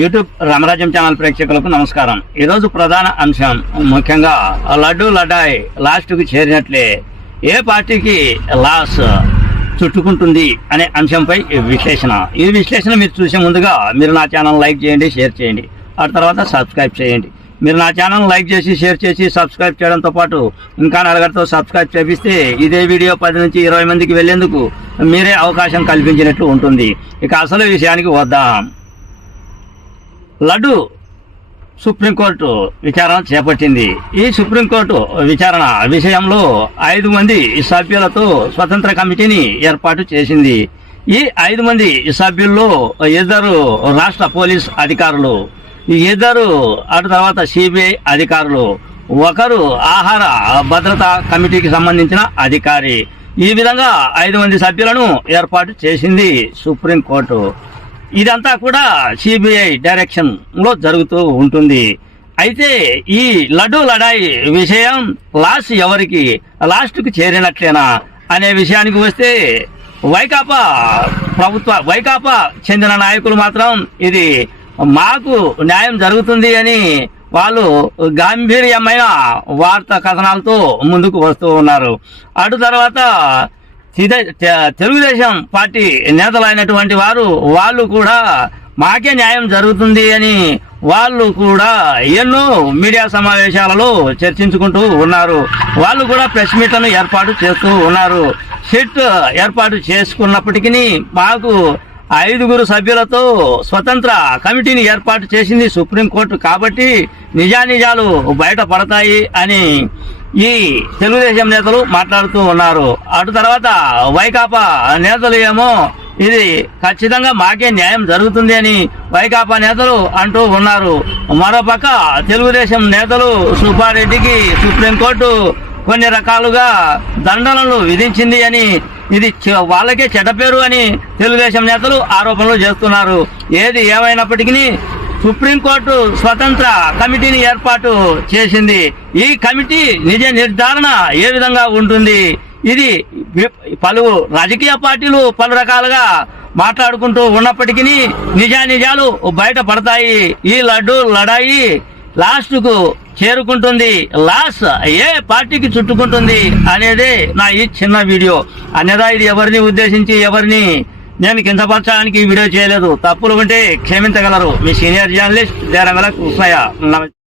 YouTube రామరాజ్యం channel ప్రేక్షకులకు నమస్కారం. ఈరోజు ప్రధాన అంశం ముఖ్యంగా లడ్డు లడ్డాయి లాస్ట్కు చేరినట్లే ఏ పార్టీకి లాస్ చుట్టుకుంటుంది అనే అంశంపై విశ్లేషణ. ఈ విశ్లేషణ మీరు చూసే ముందుగా మీరు నా ఛానల్ లైక్ చేయండి షేర్ చేయండి. ఆ తర్వాత సబ్స్క్రైబ్ చేయండి. మీరు నా ఛానల్ లైక్ చేసి షేర్ చేసి సబ్స్క్రైబ్ చేయడంతో పాటు ఇంకా నలుగురితో సబ్స్క్రైబ్ చేపిస్తే ఇదే వీడియో పది నుంచి ఇరవై మందికి వెళ్ళేందుకు మీరే అవకాశం కల్పించినట్లు ఉంటుంది. ఇక అసలు విషయానికి వద్దాం. లడ్డు సుప్రీంకోర్టు విచారణ చేపట్టింది. ఈ సుప్రీంకోర్టు విచారణ విషయంలో ఐదు మంది సభ్యులతో స్వతంత్ర కమిటీని ఏర్పాటు చేసింది. ఈ ఐదు మంది సభ్యుల్లో ఇద్దరు రాష్ట్ర పోలీస్ అధికారులు ఈ ఇద్దరు అటు తర్వాత సిబిఐ అధికారులు ఒకరు ఆహార భద్రతా కమిటీకి సంబంధించిన అధికారి. ఈ విధంగా ఐదు మంది సభ్యులను ఏర్పాటు చేసింది సుప్రీంకోర్టు. ఇదంతా కూడా సిబిఐ డైరెక్షన్లో జరుగుతూ ఉంటుంది. అయితే ఈ లడ్డు లడాయి విషయం లాస్ట్ ఎవరికి లాస్ట్కు చేరినట్లేనా అనే విషయానికి వస్తే వైకాపా ప్రభుత్వ వైకాపా చెందిన నాయకులు మాత్రం ఇది మాకు న్యాయం జరుగుతుంది అని వాళ్ళు గాంభీర్యమైన వార్తా కథనాలతో ముందుకు వస్తూ ఉన్నారు. అటు తర్వాత తెలుగుదేశం పార్టీ నేతలైనటువంటి వారు వాళ్ళు కూడా మాకే న్యాయం జరుగుతుంది అని వాళ్ళు కూడా ఎన్నో మీడియా సమావేశాలలో చర్చించుకుంటూ ఉన్నారు. వాళ్ళు కూడా ప్రెస్ మీట్లను ఏర్పాటు చేస్తూ ఉన్నారు. సిట్ ఏర్పాటు చేసుకున్నప్పటికీ మాకు ఐదుగురు సభ్యులతో స్వతంత్ర కమిటీని ఏర్పాటు చేసింది సుప్రీంకోర్టు కాబట్టి నిజానిజాలు బయటపడతాయి అని ఈ తెలుగుదేశం నేతలు మాట్లాడుతూ ఉన్నారు. అటు తర్వాత వైకాపా నేతలు ఏమో ఇది ఖచ్చితంగా మాకే న్యాయం జరుగుతుంది అని వైకాపా నేతలు అంటూ ఉన్నారు. మరోపక్క తెలుగుదేశం నేతలు సుబ్బారెడ్డికి సుప్రీంకోర్టు కొన్ని రకాలుగా దండనలు విధించింది అని ఇది వాళ్ళకే చెడ్డ పేరు అని తెలుగుదేశం నేతలు ఆరోపణలు చేస్తున్నారు. ఏది ఏమైనప్పటికీ సుప్రీంకోర్టు స్వతంత్ర కమిటీని ఏర్పాటు చేసింది. ఈ కమిటీ నిజ నిర్ధారణ ఏ విధంగా ఉంటుంది? ఇది పలు రాజకీయ పార్టీలు పలు రకాలుగా మాట్లాడుకుంటూ ఉన్నప్పటికీ నిజానిజాలు బయటపడతాయి. ఈ లడ్డు లడాయి లాస్ట్కు చేరుకుంటుంది. లాస్ ఏ పార్టీకి చుట్టుకుంటుంది అనేది నా ఈ చిన్న వీడియో. అనేదా ఇది ఎవరిని ఉద్దేశించి ఎవరిని? నేను కించపరచడానికి ఈ వీడియో చేయలేదు. తప్పులు ఉంటే క్షమించగలరు. మీ సీనియర్ జర్నలిస్ట్ దేరంగల కృష్ణయ్య. నమస్తే